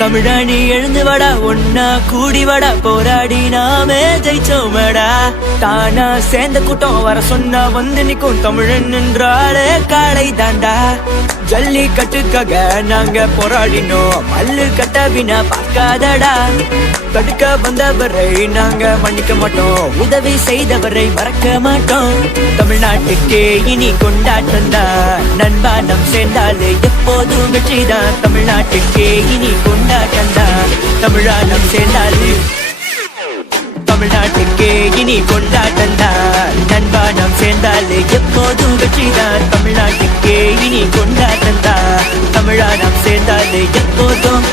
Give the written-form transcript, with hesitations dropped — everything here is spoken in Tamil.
தமிழாணி எழுந்து வாடா, ஒன்னா கூடி வாடா, போராடி நாமே ஜெயிச்சோமடா. தானா சேர்ந்த கூட்டம் வர சொன்னா வந்து நிக்கும், தமிழன் என்றாலே காளை தாண்டா. ஜல்லி கட்டுக்காக நாங்க போராடினோம், மல்லு கட்டவினா பார்க்காதடா. தடுக்க வந்தவரை நாங்க மன்னிக்க மாட்டோம், உதவி செய்தவரை மறக்க மாட்டோம். தமிழ்நாட்டுக்கே இனி கொண்டாட்டம் தான், நண்பா நம் சேர்ந்தாலே எப்போதும் வெற்றிதான். தமிழ்நாட்டுக்கே இனி கொண்டாட்டம் தான், தமிழா நம் சேர்ந்தாலே. தமிழ்நாட்டுக்கே இனி கொண்டாட்டம் தான், நண்பா நம் சேர்ந்தாலே எப்போதும் வெற்றிதான். தமிழ்நாட்டுக்கே இனி கொண்டாட்டம் தான், தமிழா நம் சேர்ந்தாலே எப்போதும்